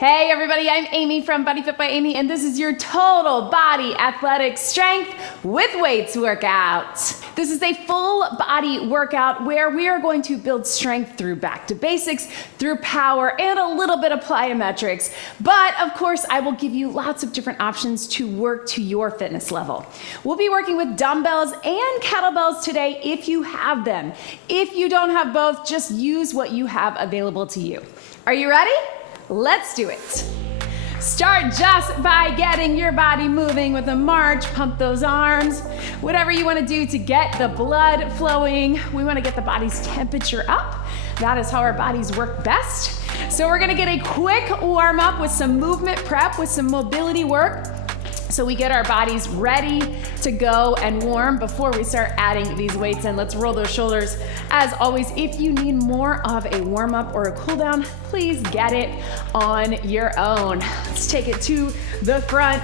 Hey everybody, I'm Amy from BodyFit by Amy, and this is your total body athletic strength with weights workout. This is a full body workout where we are going to build strength through back to basics, through power, and a little bit of plyometrics. But of course, I will give you lots of different options to work to your fitness level. We'll be working with dumbbells and kettlebells today if you have them. If you don't have both, just use what you have available to you. Are you ready? Let's do it. Start just by getting your body moving with a march. Pump those arms. Whatever you want to do to get the blood flowing. We want to get the body's temperature up. That is how our bodies work best. So we're going to get a quick warm up with some movement prep, with some mobility work, so we get our bodies ready to go and warm before we start adding these weights in. Let's roll those shoulders. As always, if you need more of a warm up or a cool down, please get it on your own. Let's take it to the front.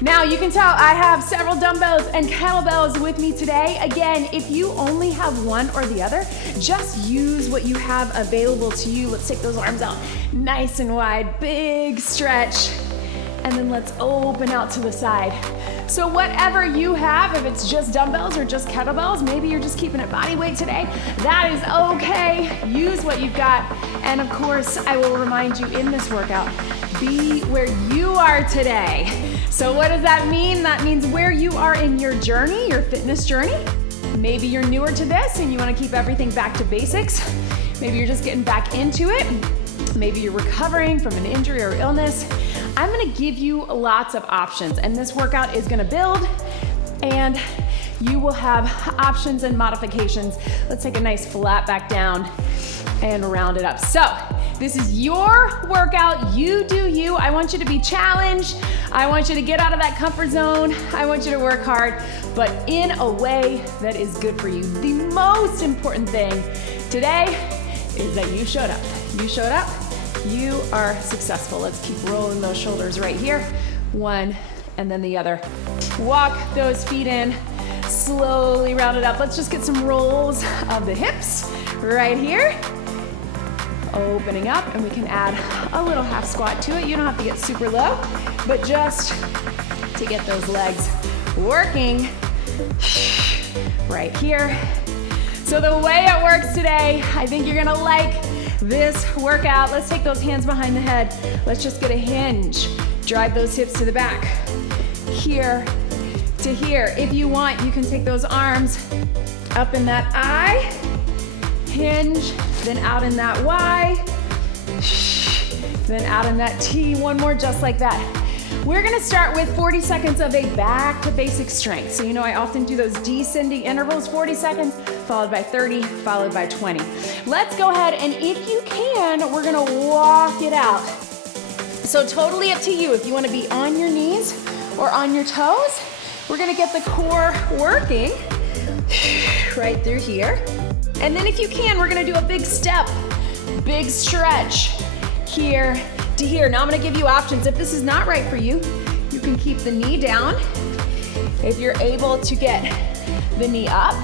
Now you can tell I have several dumbbells and kettlebells with me today. Again, if you only have one or the other, just use what you have available to you. Let's take those arms out nice and wide, big stretch. And then let's open out to the side. So whatever you have, if it's just dumbbells or just kettlebells, maybe you're just keeping it body weight today, that is okay. Use what you've got. And of course, I will remind you in this workout, be where you are today. So what does that mean? That means where you are in your journey, your fitness journey. Maybe you're newer to this and you want to keep everything back to basics. Maybe you're just getting back into it. Maybe you're recovering from an injury or illness. I'm gonna give you lots of options, and this workout is gonna build, and you will have options and modifications. Let's take a nice flat back down and round it up. So this is your workout. You do you. I want you to be challenged. I want you to get out of that comfort zone. I want you to work hard, but in a way that is good for you. The most important thing today is that you showed up. You showed up. You are successful. Let's keep rolling those shoulders right here. One and then the other. Walk those feet in, slowly round it up. Let's just get some rolls of the hips right here. Opening up, and we can add a little half squat to it. You don't have to get super low, but just to get those legs working right here. So the way it works today, I think you're gonna like this workout. Let's take those hands behind the head. Let's just get a hinge. Drive those hips to the back. Here to here. If you want, you can take those arms up in that I, hinge, then out in that Y, then out in that T. One more just like that. We're gonna start with 40 seconds of a back to basic strength. So you know I often do those descending intervals, 40 seconds, followed by 30, followed by 20. Let's go ahead, and if you can, we're gonna walk it out. So totally up to you. If you wanna be on your knees or on your toes, we're gonna get the core working right through here. And then if you can, we're gonna do a big step, big stretch here to here. Now I'm gonna give you options. If this is not right for you, you can keep the knee down. If you're able to get the knee up,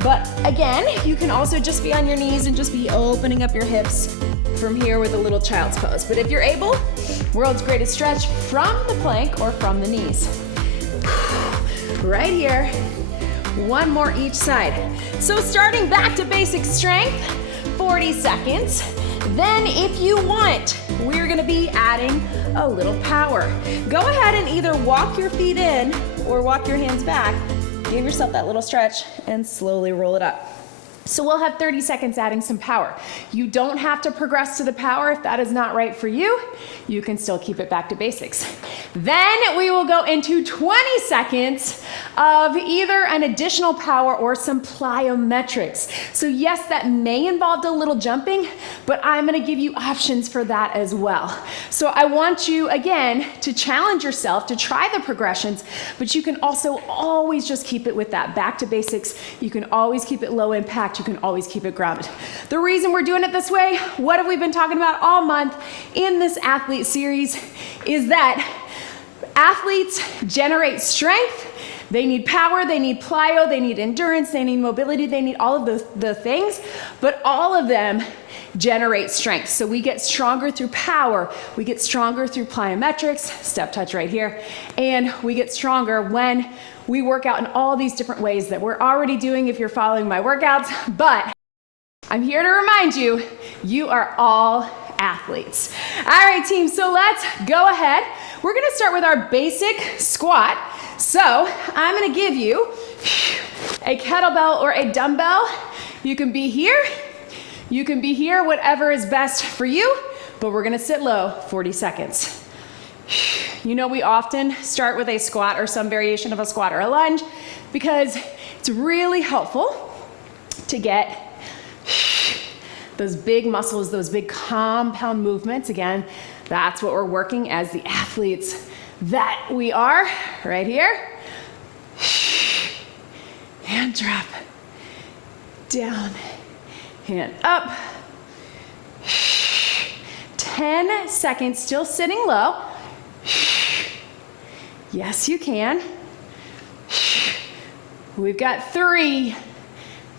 but again, you can also just be on your knees and just be opening up your hips from here with a little child's pose. But if you're able, world's greatest stretch from the plank or from the knees. Right here, one more each side. So starting back to basic strength, 40 seconds. Then if you want, we're gonna be adding a little power. Go ahead and either walk your feet in or walk your hands back. Give yourself that little stretch and slowly roll it up. So we'll have 30 seconds adding some power. You don't have to progress to the power if that is not right for you. You can still keep it back to basics. Then we will go into 20 seconds of either an additional power or some plyometrics. So yes, that may involve a little jumping, but I'm gonna give you options for that as well. So I want you, again, to challenge yourself to try the progressions, but you can also always just keep it with that back to basics. You can always keep it low impact. You can always keep it grounded. The reason we're doing it this way, what have we been talking about all month in this athlete series, is that athletes generate strength, They need power, they need plyo, they need endurance, they need mobility, they need all of the things, but all of them generate strength. So we get stronger through power, we get stronger through plyometrics, step touch right here, and we get stronger when we work out in all these different ways that we're already doing if you're following my workouts, but I'm here to remind you, you are all athletes. All right, team, so let's go ahead. We're gonna start with our basic squat. So I'm gonna give you a kettlebell or a dumbbell. You can be here, you can be here, whatever is best for you, but we're gonna sit low 40 seconds. You know, we often start with a squat or some variation of a squat or a lunge because it's really helpful to get those big muscles, those big compound movements. Again, that's what we're working as the athletes that we are right here. Hand drop, down, hand up. 10 seconds, still sitting low. Yes, you can. We've got 3,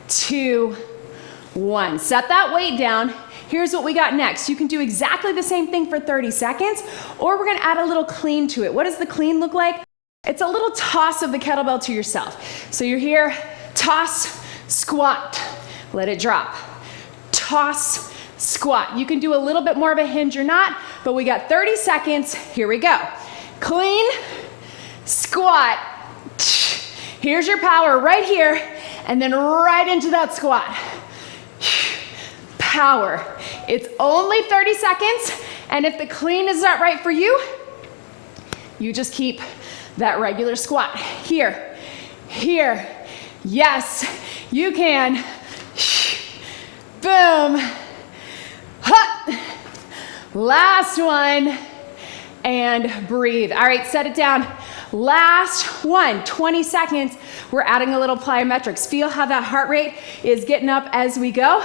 2, 1. Set that weight down. Here's what we got next. You can do exactly the same thing for 30 seconds, or we're gonna add a little clean to it. What does the clean look like? It's a little toss of the kettlebell to yourself. So you're here, toss, squat, let it drop. Toss, squat. You can do a little bit more of a hinge or not, but we got 30 seconds. Here we go. Clean, squat. Here's your power right here, and then right into that squat. Power. It's only 30 seconds, and if the clean is not right for you, you just keep that regular squat. Here, here. Yes, you can. Boom. Hut. Last one, and breathe. All right, set it down. Last one, 20 seconds. We're adding a little plyometrics. Feel how that heart rate is getting up as we go.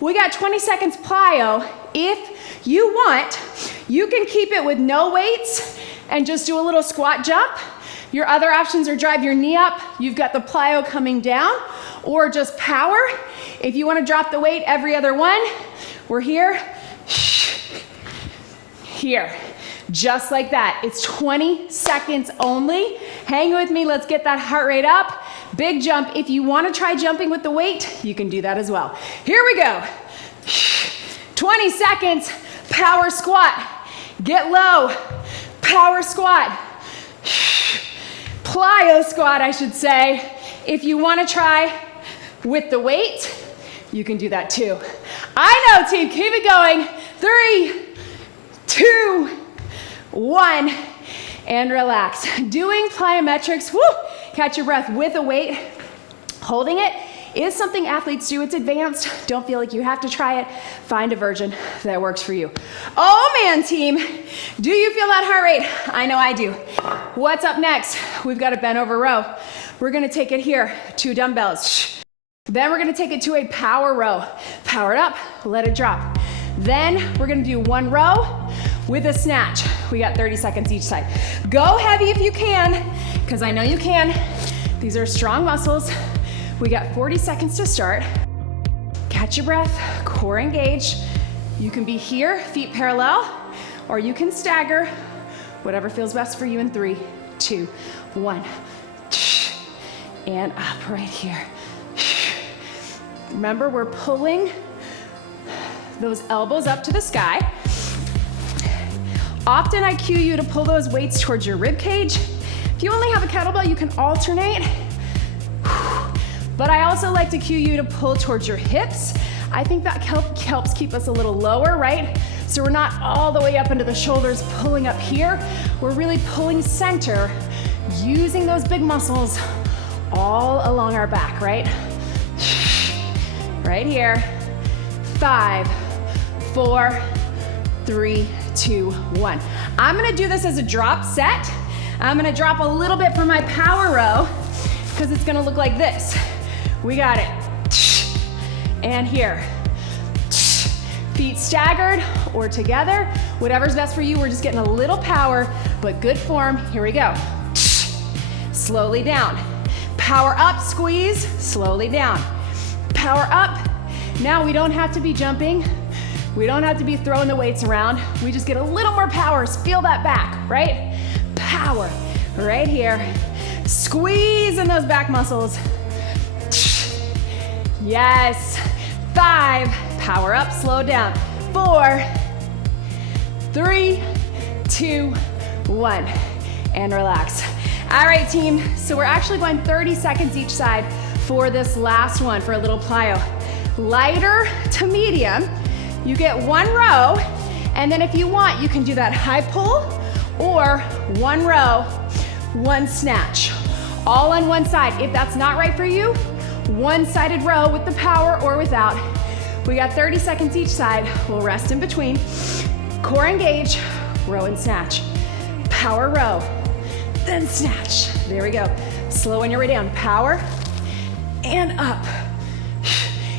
We got 20 seconds plyo. If you want, you can keep it with no weights and just do a little squat jump. Your other options are drive your knee up. You've got the plyo coming down, or just power. If you want to drop the weight every other one, we're here, here. Just like that. It's 20 seconds only. Hang with me, let's get that heart rate up. Big jump. If you want to try jumping with the weight, you can do that as well. Here we go. 20 seconds, power squat. Get low, power squat. Plyo squat, I should say. If you want to try with the weight, you can do that too. I know, team, keep it going. 3, 2, 1, and relax. Doing plyometrics, woo, catch your breath with a weight. Holding it is something athletes do. It's advanced. Don't feel like you have to try it. Find a version that works for you. Oh man, team, do you feel that heart rate? I know I do. What's up next? We've got a bent over row. We're gonna take it here, 2 dumbbells. Then we're gonna take it to a power row. Power it up, let it drop. Then we're gonna do 1 row with a snatch. We got 30 seconds each side. Go heavy if you can, because I know you can. These are strong muscles. We got 40 seconds to start. Catch your breath, core engaged. You can be here, feet parallel, or you can stagger, whatever feels best for you in 3, 2, 1. And up right here. Remember, we're pulling those elbows up to the sky. Often I cue you to pull those weights towards your rib cage. If you only have a kettlebell, you can alternate. But I also like to cue you to pull towards your hips. I think that helps keep us a little lower, right? So we're not all the way up into the shoulders, pulling up here. We're really pulling center, using those big muscles all along our back, right? Right here. 5, 4, 3, 2, 1. I'm gonna do this as a drop set. I'm gonna drop a little bit for my power row because it's gonna look like this. We got it. And here. Feet staggered or together, whatever's best for you. We're just getting a little power, but good form. Here we go. slowly down. Power up, squeeze, slowly down. Power up. Now we don't have to be jumping. We don't have to be throwing the weights around. We just get a little more power. Feel that back, right? Power, right here. Squeeze in those back muscles. Yes. 5, power up, slow down. 4, 3, 2, 1, and relax. All right, team, so we're actually going 30 seconds each side for this last one, for a little plyo. Lighter to medium, you get 1 row, and then if you want, you can do that high pull, or 1 row, 1 snatch, all on one side. If that's not right for you, one-sided row with the power or without. We got 30 seconds each side. We'll rest in between. Core engage, row and snatch. Power row, then snatch. There we go. Slow on your way down. Power and up.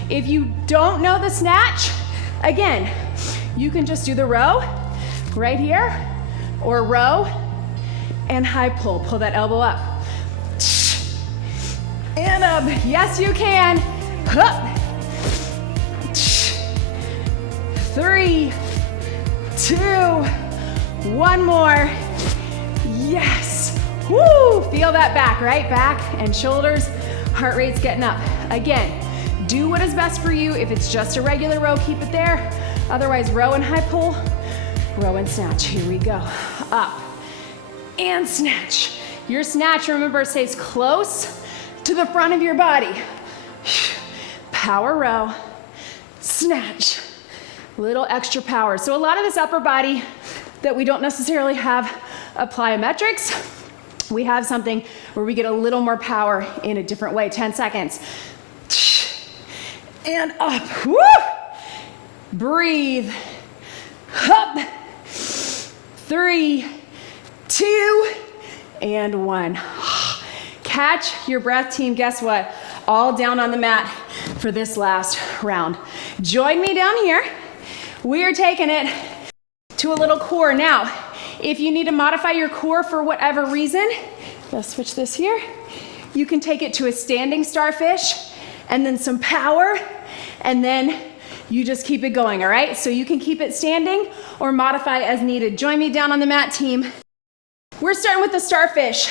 If you don't know the snatch, again, you can just do the row right here, or row and high pull. Pull that elbow up. And up. Yes, you can. Up. 3, 2, 1 more. Yes. Woo! Feel that back, right? Back and shoulders. Heart rate's getting up. Again, do what is best for you. If it's just a regular row, keep it there. Otherwise, row and high pull, row and snatch. Here we go. Up and snatch. Your snatch, remember, stays close to the front of your body. Power row, snatch. Little extra power. So a lot of this upper body that we don't necessarily have a plyometrics, we have something where we get a little more power in a different way. 10 seconds. And up. Woo! Breathe. Up. 3, 2, and 1. Catch your breath, team. Guess what? All down on the mat for this last round. Join me down here. We are taking it to a little core. Now, if you need to modify your core for whatever reason, let's switch this here. You can take it to a standing starfish and then some power, and then you just keep it going, all right? So you can keep it standing or modify as needed. Join me down on the mat, team. We're starting with the starfish.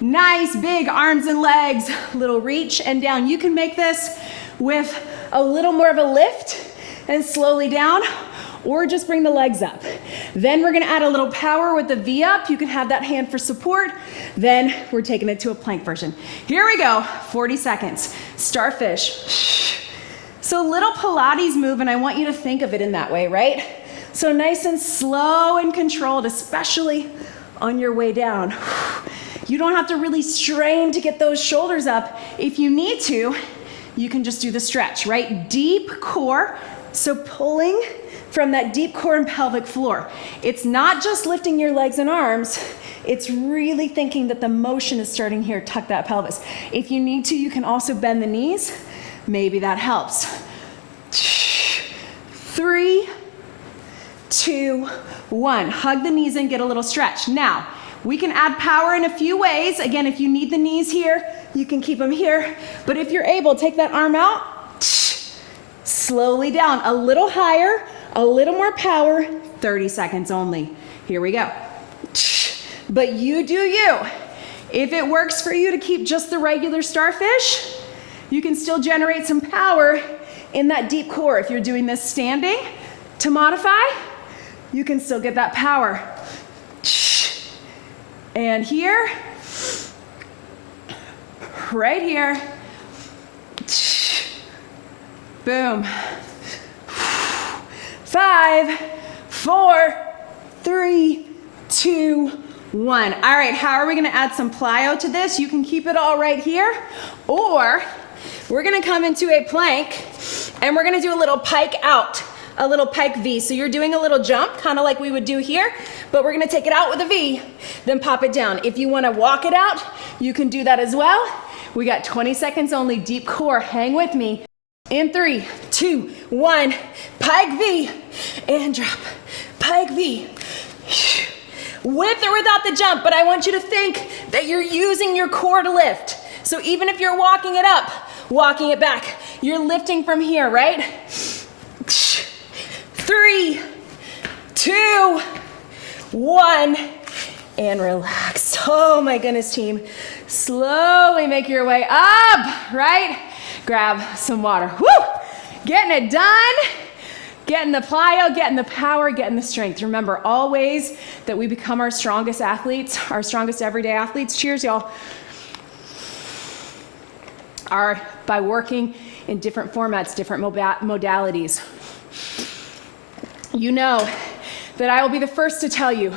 Nice big arms and legs, little reach and down. You can make this with a little more of a lift and slowly down, or just bring the legs up. Then we're gonna add a little power with the V up. You can have that hand for support. Then we're taking it to a plank version. Here we go, 40 seconds. Starfish. So little Pilates move, and I want you to think of it in that way, right? So nice and slow and controlled, especially on your way down. You don't have to really strain to get those shoulders up. If you need to, you can just do the stretch, right? Deep core, so pulling from that deep core and pelvic floor. It's not just lifting your legs and arms, it's really thinking that the motion is starting here. Tuck that pelvis. If you need to, you can also bend the knees. Maybe that helps. 3, 2, 1. Hug the knees and get a little stretch. Now, we can add power in a few ways. Again, if you need the knees here, you can keep them here. But if you're able, take that arm out, slowly down, a little higher, a little more power, 30 seconds only. Here we go. But you do you. If it works for you to keep just the regular starfish, you can still generate some power in that deep core. If you're doing this standing to modify, you can still get that power. And here, right here, boom. 5, 4, 3, 2, 1. All right, how are we gonna add some plyo to this? You can keep it all right here, or we're gonna come into a plank and we're gonna do a little pike out, a little pike V. So you're doing a little jump, kind of like we would do here, but we're gonna take it out with a V, then pop it down. If you wanna walk it out, you can do that as well. We got 20 seconds only, deep core, hang with me. In 3, 2, 1, pike V, and drop, pike V. with or without the jump, but I want you to think that you're using your core to lift. So even if you're walking it up, walking it back, you're lifting from here, right? 3, 2, 1, and relax. Oh my goodness, team. Slowly make your way up, right? Grab some water. Woo! Getting it done. Getting the plyo, getting the power, getting the strength. Remember, all ways that we become our strongest athletes, our strongest everyday athletes, cheers y'all, are by working in different formats, different modalities. You know that I will be the first to tell you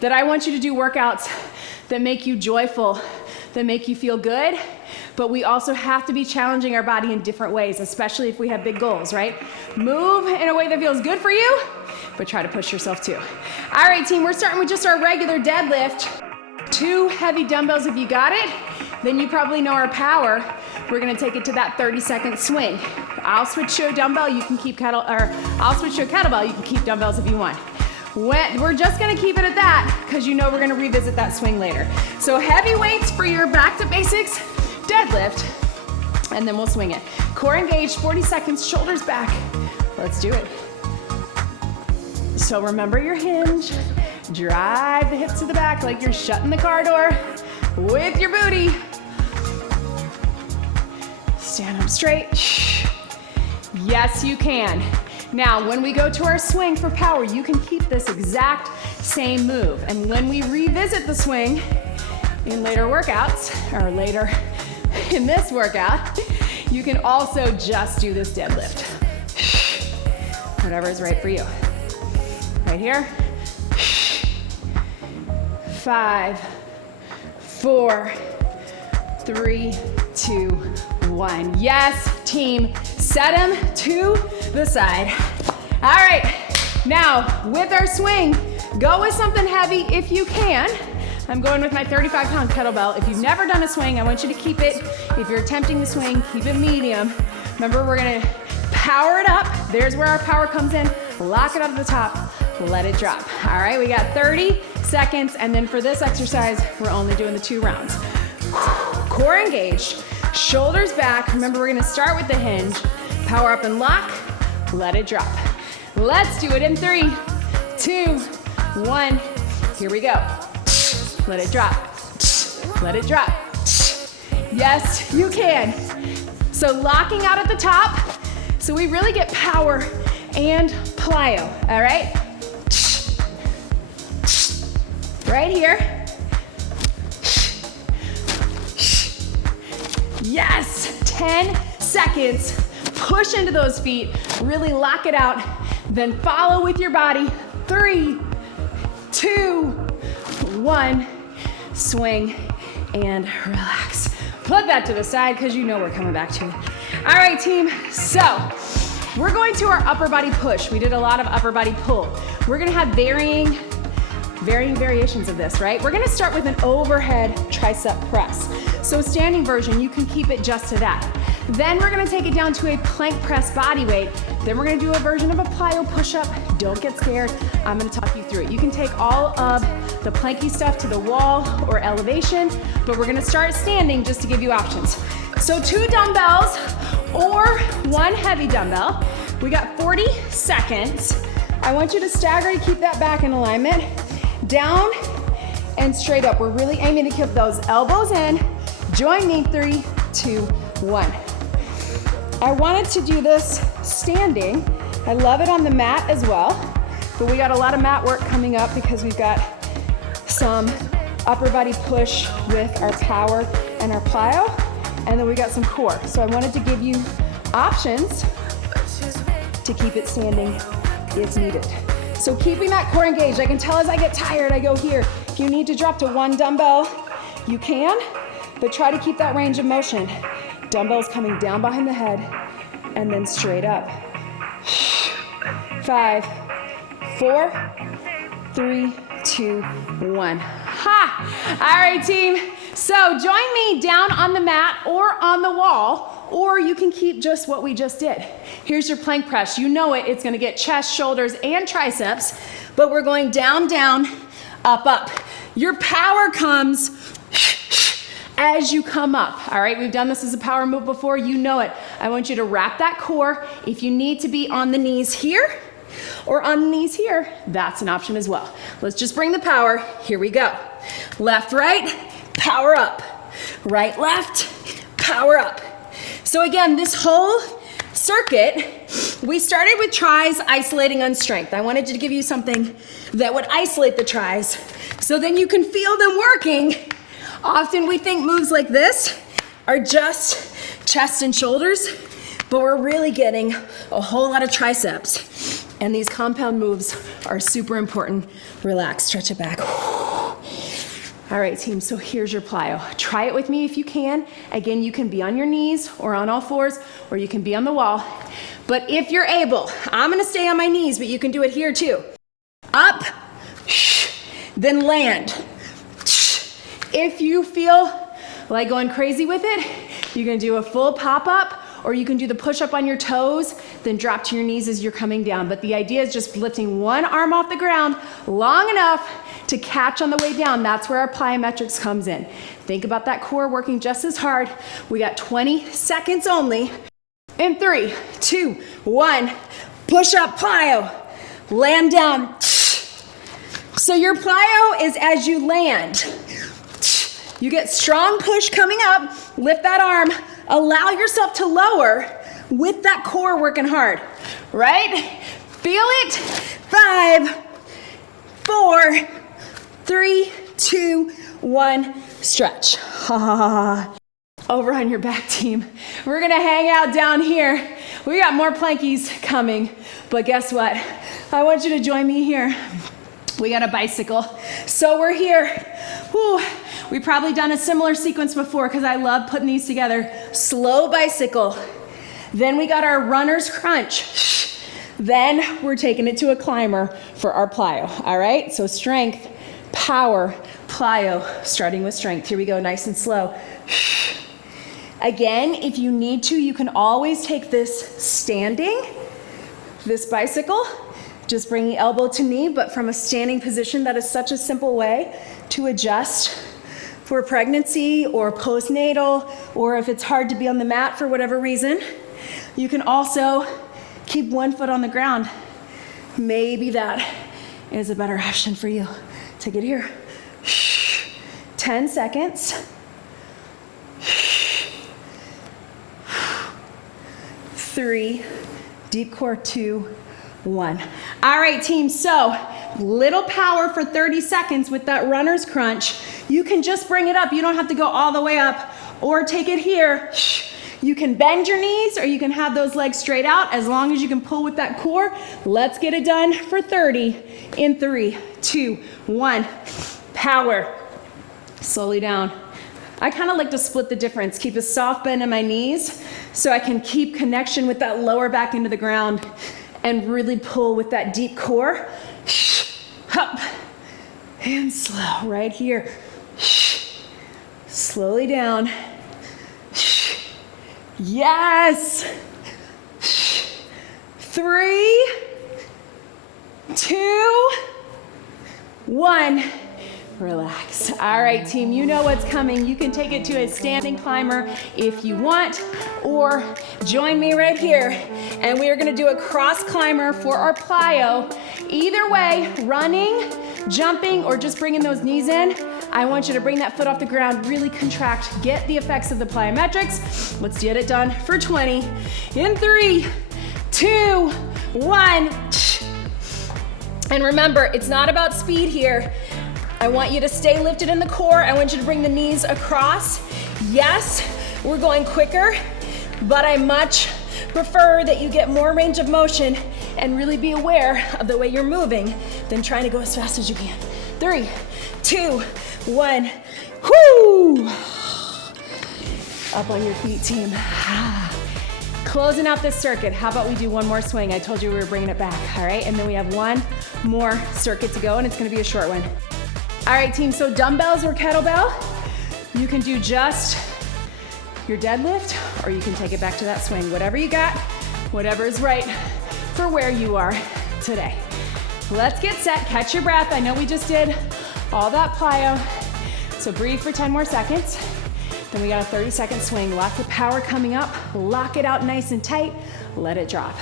that I want you to do workouts that make you joyful, that make you feel good, but we also have to be challenging our body in different ways, especially if we have big goals, right? Move in a way that feels good for you, but try to push yourself too. All right, team, we're starting with just our regular deadlift. 2 heavy dumbbells if you got it. Then you probably know our power. We're gonna take it to that 30-second swing. I'll switch to a dumbbell, you can keep I'll switch to a kettlebell, you can keep dumbbells if you want. We're just gonna keep it at that because you know we're gonna revisit that swing later. So heavy weights for your back to basics deadlift, and then we'll swing it. Core engaged, 40 seconds, shoulders back. Let's do it. So remember your hinge. Drive the hips to the back like you're shutting the car door with your booty. Stand up straight. Yes, you can. Now, when we go to our swing for power, you can keep this exact same move. And when we revisit the swing in later workouts, or later in this workout, you can also just do this deadlift. Whatever is right for you. Right here. 5, 4, 3, 2, 1. Yes, team. Set them to the side. All right, now with our swing, go with something heavy if you can. I'm going with my 35-pound kettlebell. If you've never done a swing, I want you to keep it, if you're attempting the swing, keep it medium. Remember, we're gonna power it up. There's where our power comes in. Lock it up at the top, let it drop. All right, we got 30 seconds, and then for this exercise, we're only doing the 2 rounds. Core engaged, shoulders back. Remember, we're gonna start with the hinge. Power up and lock, let it drop. Let's do it in 3, 2, 1. Here we go. Let it drop. Let it drop. Yes, you can. So locking out at the top, so we really get power and plyo, all right? Right here. Yes, 10 seconds. Push into those feet, really lock it out, then follow with your body. 3, 2, 1, swing and relax. Put that to the side because you know we're coming back to it. All right, team, so we're going to our upper body push. We did a lot of upper body pull. We're gonna have varying variations of this, right? We're gonna start with an overhead tricep press. So standing version, you can keep it just to that. Then we're gonna take it down to a plank press body weight. Then we're gonna do a version of a plyo push-up. Don't get scared, I'm gonna talk you through it. You can take all of the planky stuff to the wall or elevation, but we're gonna start standing just to give you options. So 2 dumbbells or 1 heavy dumbbell. We got 40 seconds. I want you to stagger to keep that back in alignment. Down and straight up. We're really aiming to keep those elbows in. Join me, 3, 2, 1. I wanted to do this standing. I love it on the mat as well, but we got a lot of mat work coming up because we've got some upper body push with our power and our plyo, and then we got some core. So I wanted to give you options to keep it standing if needed. So keeping that core engaged. I can tell as I get tired, I go here. If you need to drop to 1 dumbbell, you can, but try to keep that range of motion. Dumbbells coming down behind the head and then straight up. 5, 4, 3, 2, 1. Ha! All right, team. So join me down on the mat or on the wall, or you can keep just what we just did. Here's your plank press. You know it. It's going to get chest, shoulders, and triceps, but we're going down, down, up, up. Your power comes as you come up, all right? We've done this as a power move before, you know it. I want you to wrap that core. If you need to be on the knees here or on the knees here, that's an option as well. Let's just bring the power. Here we go. Left, right, power up. Right, left, power up. So again, this whole circuit, we started with tris isolating on strength. I wanted to give you something that would isolate the tris so then you can feel them working. Often we think moves like this are just chest and shoulders, but we're really getting a whole lot of triceps. And these compound moves are super important. Relax, stretch it back. All right, team, so here's your plyo. Try it with me if you can. Again, you can be on your knees or on all fours, or you can be on the wall. But if you're able, I'm gonna stay on my knees, but you can do it here too. Up, then land. If you feel like going crazy with it, you can do a full pop-up, or you can do the push-up on your toes, then drop to your knees as you're coming down. But the idea is just lifting one arm off the ground long enough to catch on the way down. That's where our plyometrics comes in. Think about that core working just as hard. We got 20 seconds only. In 3, 2, 1, push up plyo, land down. So your plyo is as you land. You get strong push coming up, lift that arm, allow yourself to lower with that core working hard, right? Feel it. 5, 4, 3, 2, 1, stretch. Over on your back, team. We're gonna hang out down here. We got more plankies coming, but guess what? I want you to join me here. We got a bicycle. So we're here. Whew. We've probably done a similar sequence before because I love putting these together. Slow bicycle. Then we got our runner's crunch. Then we're taking it to a climber for our plyo, all right? So strength, power, plyo, starting with strength. Here we go, nice and slow. Again, if you need to, you can always take this standing, this bicycle, just bringing elbow to knee, but from a standing position. That is such a simple way to adjust for pregnancy or postnatal, or if it's hard to be on the mat for whatever reason. You can also keep one foot on the ground. Maybe that is a better option for you. Take it here. 10 seconds. 3, deep core, 2, 1. All right, team, so little power for 30 seconds with that runner's crunch. You can just bring it up. You don't have to go all the way up or take it here. You can bend your knees or you can have those legs straight out as long as you can pull with that core. Let's get it done for 30 in 3, 2, 1. Power. Slowly down. I kind of like to split the difference, keep a soft bend in my knees so I can keep connection with that lower back into the ground and really pull with that deep core. Up and slow, right here. Slowly down. Yes. 3, 2, 1. Relax. All right, team, you know what's coming. You can take it to a standing climber if you want, or join me right here. And we are gonna do a cross climber for our plyo. Either way, running, jumping, or just bringing those knees in, I want you to bring that foot off the ground, really contract, get the effects of the plyometrics. Let's get it done for 20. In 3, 2, 1. And remember, it's not about speed here. I want you to stay lifted in the core. I want you to bring the knees across. Yes, we're going quicker, but I much prefer that you get more range of motion and really be aware of the way you're moving than trying to go as fast as you can. 3, 2, 1. Whoo! Up on your feet, team. Closing out this circuit. How about we do one more swing? I told you we were bringing it back, all right? And then we have one more circuit to go, and it's gonna be a short one. All right, team, so dumbbells or kettlebell, you can do just your deadlift, or you can take it back to that swing. Whatever you got, whatever is right for where you are today. Let's get set, catch your breath. I know we just did all that plyo, so breathe for 10 more seconds. Then we got a 30-second swing. Lots of power coming up. Lock it out nice and tight. Let it drop.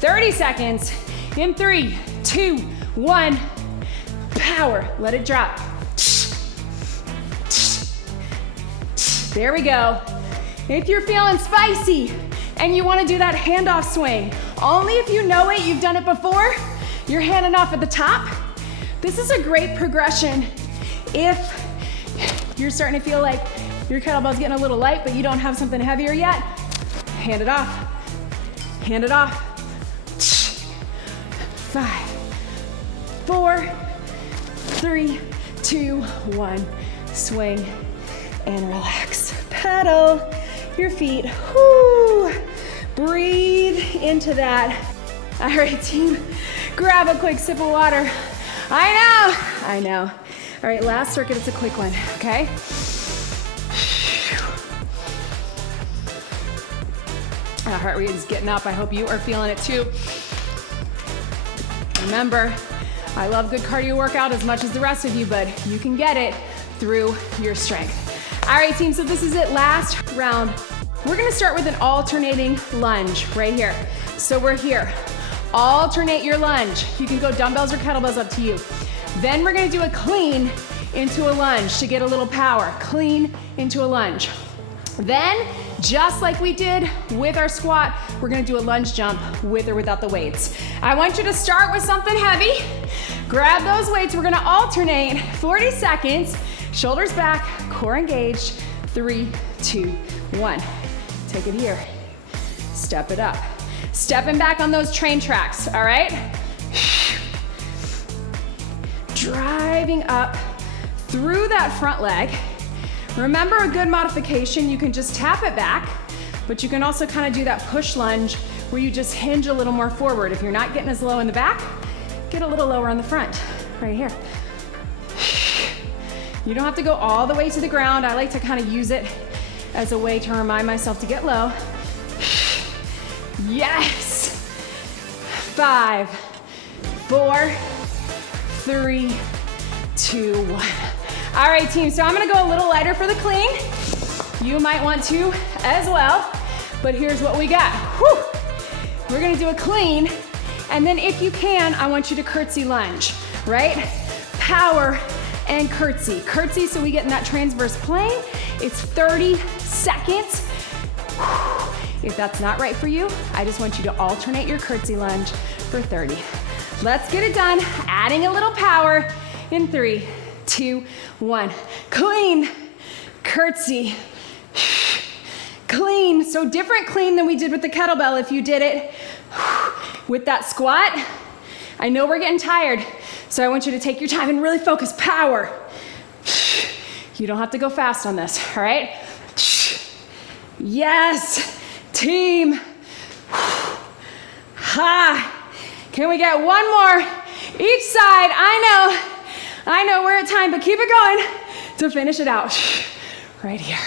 30 seconds in 3, 2, 1. Power, let it drop. There we go. If you're feeling spicy and you want to do that handoff swing, only if you know it, you've done it before, you're handing off at the top. This is a great progression if you're starting to feel like your kettlebell's getting a little light, but you don't have something heavier yet. Hand it off. Hand it off. 5, 4, 3, 2, 1. Swing and relax. Pedal your feet. Whoo. Breathe into that. All right, team, grab a quick sip of water. I know. All right, last circuit, it's a quick one, okay? Our heart rate is getting up. I hope you are feeling it too. Remember, I love good cardio workout as much as the rest of you, but you can get it through your strength. All right, team, so this is it, last round. We're gonna start with an alternating lunge right here. So we're here. Alternate your lunge. You can go dumbbells or kettlebells, up to you. Then we're gonna do a clean into a lunge to get a little power. Clean into a lunge. Then, just like we did with our squat, we're gonna do a lunge jump with or without the weights. I want you to start with something heavy. Grab those weights. We're gonna alternate 40 seconds. Shoulders back, core engaged. 3, 2, 1. Take it here. Step it up. Stepping back on those train tracks, all right? Driving up through that front leg. Remember, a good modification, you can just tap it back, but you can also kind of do that push lunge where you just hinge a little more forward. If you're not getting as low in the back, get a little lower on the front, right here. You don't have to go all the way to the ground. I like to kind of use it as a way to remind myself to get low. Yes! 5, 4, 3, 2, 1. All right, team, so I'm gonna go a little lighter for the clean. You might want to as well, but here's what we got. Whew. We're gonna do a clean, and then if you can, I want you to curtsy lunge, right? Power and curtsy. Curtsy, so we get in that transverse plane. It's 30 seconds. Whew. If that's not right for you, I just want you to alternate your curtsy lunge for 30. Let's get it done, adding a little power in 3, 2, 1. Clean, curtsy, clean. So different clean than we did with the kettlebell if you did it with that squat. I know we're getting tired, so I want you to take your time and really focus. Power. You don't have to go fast on this, all right? Yes, team. Ha. Can we get one more each side? I know we're at time, but keep it going to finish it out. Right here.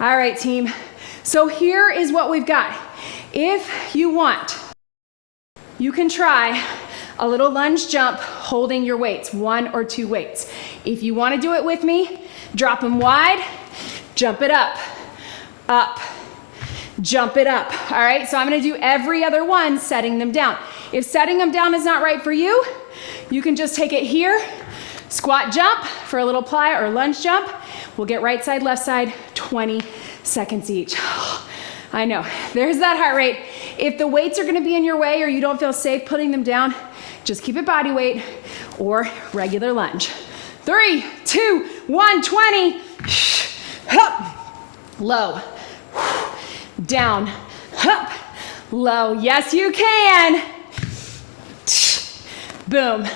All right, team. So here is what we've got. If you want, you can try a little lunge jump holding your weights, 1 or 2 weights. If you want to do it with me, drop them wide, jump it up, jump it up. All right, so I'm gonna do every other one, setting them down. If setting them down is not right for you, you can just take it here, squat jump for a little plyo or lunge jump. We'll get right side, left side, 20 seconds each. I know, there's that heart rate. If the weights are gonna be in your way or you don't feel safe putting them down, just keep it body weight or regular lunge. 3, 2, 1, 20. Up, low, down, up, low. Yes, you can. Boom.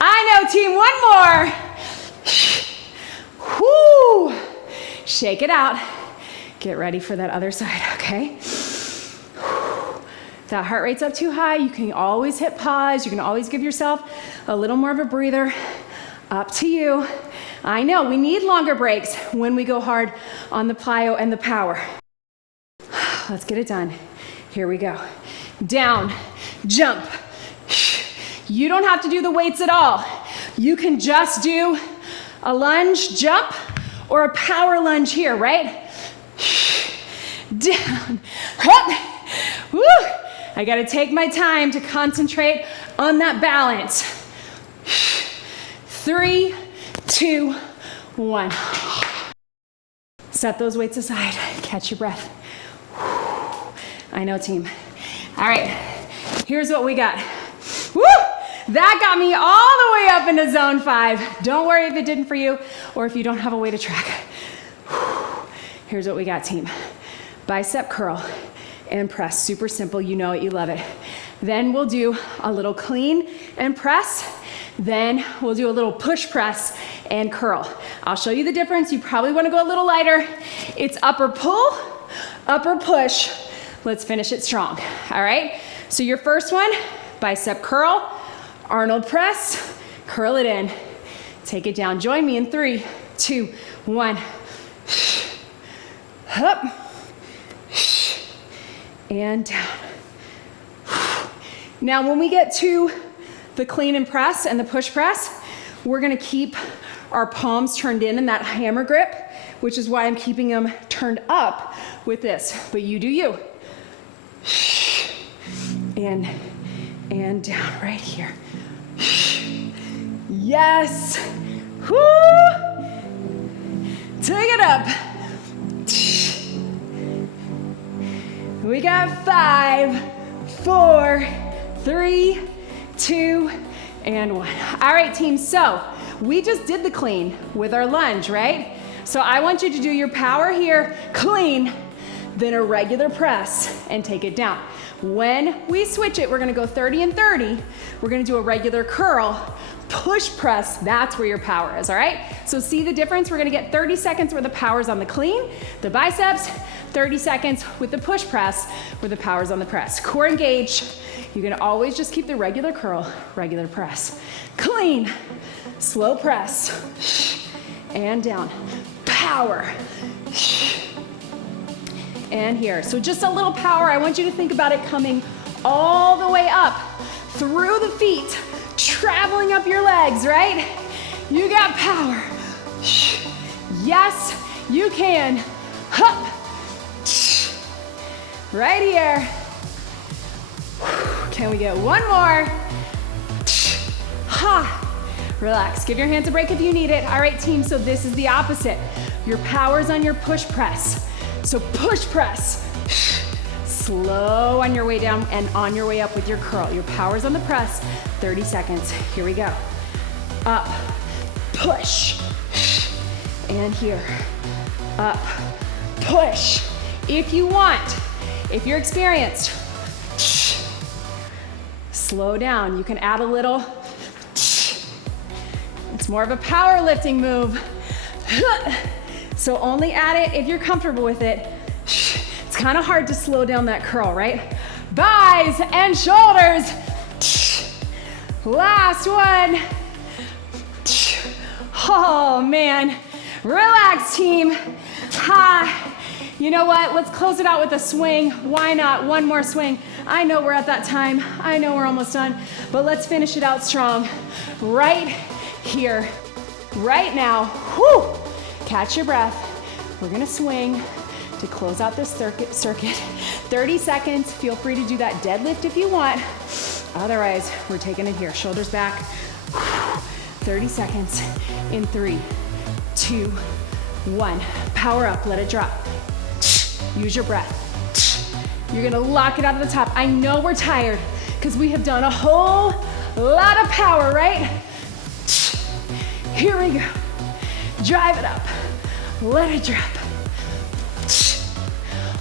I know, team, one more. Whoo. Shake it out. Get ready for that other side, okay? If that heart rate's up too high, you can always hit pause. You can always give yourself a little more of a breather. Up to you. I know, we need longer breaks when we go hard on the plyo and the power. Let's get it done. Here we go. down, jump. You don't have to do the weights at all. You can just do a lunge, jump, or a power lunge here, right? Down, up, woo. I gotta take my time to concentrate on that balance. 3, 2, 1. Set those weights aside, catch your breath. I know, team. All right, here's what we got. Woo! That got me all the way up into zone 5. Don't worry if it didn't for you or if you don't have a way to track. Here's what we got, team. Bicep curl and press, super simple, you know it, you love it. Then we'll do a little clean and press. Then we'll do a little push press and curl. I'll show you the difference. You probably wanna go a little lighter. It's upper pull, upper push. Let's finish it strong, all right? So your first one, bicep curl, Arnold press, curl it in, take it down. Join me in 3, 2, 1. Up, and down. Now when we get to the clean and press and the push press, we're gonna keep our palms turned in that hammer grip, which is why I'm keeping them turned up with this, but you do you. And down right here. Yes. Woo. Take it up. We got 5, 4, 3, 2, and 1. All right, team, so we just did the clean with our lunge, right? So I want you to do your power here, clean, then a regular press, and take it down. When we switch it, we're gonna go 30 and 30. We're gonna do a regular curl, push press, that's where your power is, all right? So see the difference? We're gonna get 30 seconds where the power's on the clean, the biceps, 30 seconds with the push press where the power's on the press. Core engaged. You can always just keep the regular curl, regular press. Clean, slow press, and down. Power. And here. So just a little power. I want you to think about it coming all the way up through the feet, traveling up your legs, right? You got power. Yes, you can. Hup. Right here. Can we get one more? Ha. Relax. Give your hands a break if you need it. All right, team, so this is the opposite. Your power's on your push press. So push press. Slow on your way down and on your way up with your curl. Your power's on the press. 30 seconds. Here we go. Up, push, and here. Up, push. If you want, if you're experienced, slow down. You can add a little. It's more of a powerlifting move. So only add it if you're comfortable with it. It's kind of hard to slow down that curl, right? Thighs and shoulders. Last one. Oh man, relax, team. Ha. You know what, let's close it out with a swing. Why not, one more swing. I know we're at that time. I know we're almost done, but let's finish it out strong. Right here, right now. Whew. Catch your breath. We're gonna swing to close out this circuit. 30 seconds. Feel free to do that deadlift if you want. Otherwise, we're taking it here. Shoulders back. 30 seconds in 3, 2, 1. Power up, let it drop. Use your breath. You're gonna lock it out of the top. I know we're tired because we have done a whole lot of power, right? Here we go. Drive it up. Let it drop.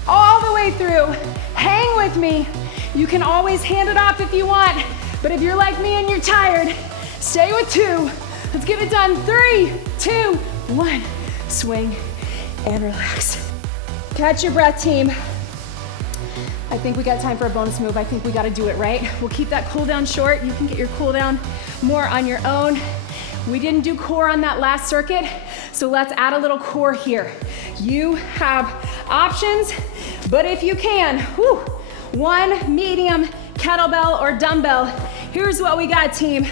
All the way through. Hang with me. You can always hand it off if you want, but if you're like me and you're tired, stay with 2. Let's get it done. 3, 2, 1. Swing and relax. Catch your breath, team. I think we got time for a bonus move. I think we gotta do it, right? We'll keep that cool down short. You can get your cool down more on your own. We didn't do core on that last circuit, so let's add a little core here. You have options, but if you can, one medium kettlebell or dumbbell. Here's what we got, team.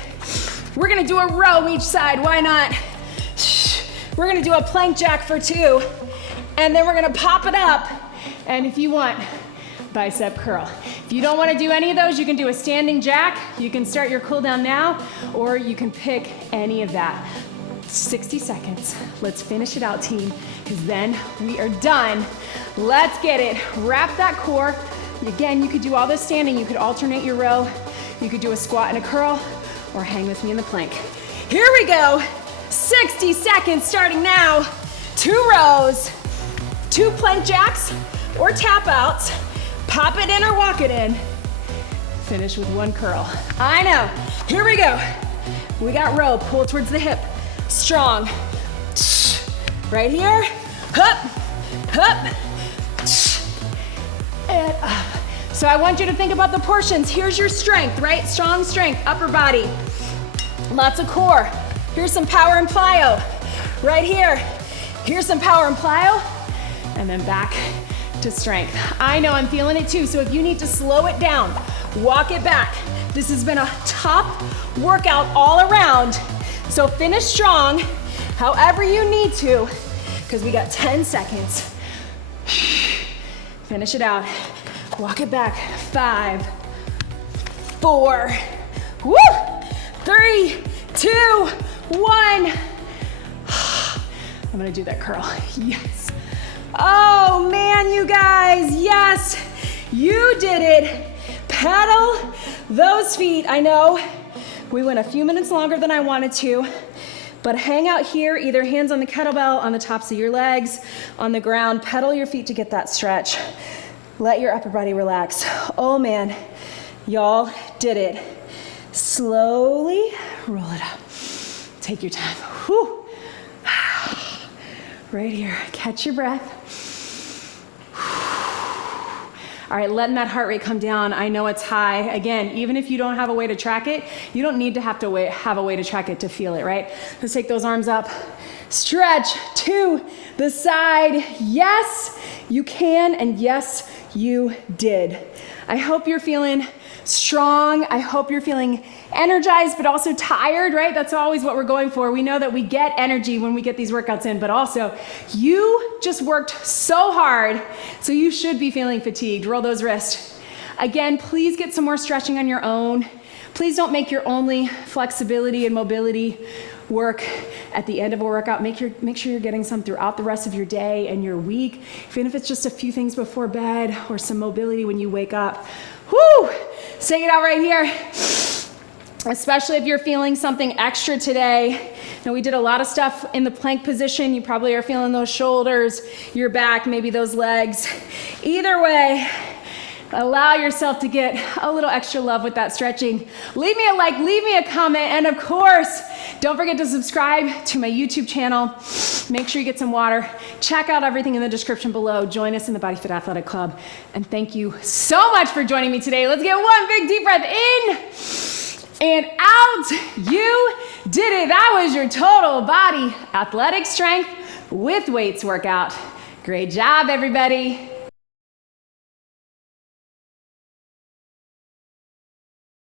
We're gonna do a row each side, why not? We're gonna do a plank jack for 2, and then we're gonna pop it up, and if you want, bicep curl. If you don't wanna do any of those, you can do a standing jack. You can start your cool down now, or you can pick any of that. 60 seconds. Let's finish it out, team, because then we are done. Let's get it. Wrap that core. Again, you could do all this standing. You could alternate your row. You could do a squat and a curl, or hang with me in the plank. Here we go. 60 seconds starting now. 2 rows, 2 plank jacks or tap outs. Pop it in or walk it in. Finish with 1 curl. I know. Here we go. We got row. Pull towards the hip. Strong. Right here. Up, up, and up. So I want you to think about the portions. Here's your strength, right? Strong strength, upper body. Lots of core. Here's some power and plyo. Right here. Here's some power and plyo. And then back to strength. I know I'm feeling it too, so if you need to slow it down, walk it back. This has been a tough workout all around, so finish strong however you need to, because we got 10 seconds. Finish it out. Walk it back. 5, 4, woo, 3, 2, 1. I'm gonna do that curl. Yes. Oh man, you guys, yes, you did it. Pedal those feet. I know we went a few minutes longer than I wanted to, but hang out here, either hands on the kettlebell, on the tops of your legs, on the ground. Pedal your feet to get that stretch. Let your upper body relax. Oh man, y'all did it. Slowly roll it up. Take your time. Whew. Right here, catch your breath. All right, letting that heart rate come down. I know it's high. Again, even if you don't have a way to track it, you don't need to have a way to track it to feel it, right? Let's take those arms up. Stretch to the side. Yes, you can, and yes, you did. I hope you're feeling strong. I hope you're feeling energized, but also tired, right? That's always what we're going for. We know that we get energy when we get these workouts in, but also you just worked so hard, so you should be feeling fatigued. Roll those wrists. Again, please get some more stretching on your own. Please don't make your only flexibility and mobility work at the end of a workout. Make sure you're getting some throughout the rest of your day and your week, even if it's just a few things before bed or some mobility when you wake up. Woo! Take it out right here. Especially if you're feeling something extra today. Now we did a lot of stuff in the plank position. You probably are feeling those shoulders, your back, maybe those legs. Either way, allow yourself to get a little extra love with that stretching. Leave me a like, leave me a comment, and of course, don't forget to subscribe to my YouTube channel. Make sure you get some water. Check out everything in the description below. Join us in the BodyFit Athletic Club. And thank you so much for joining me today. Let's get one big deep breath in and out. You did it. That was your total body athletic strength with weights workout. Great job, everybody.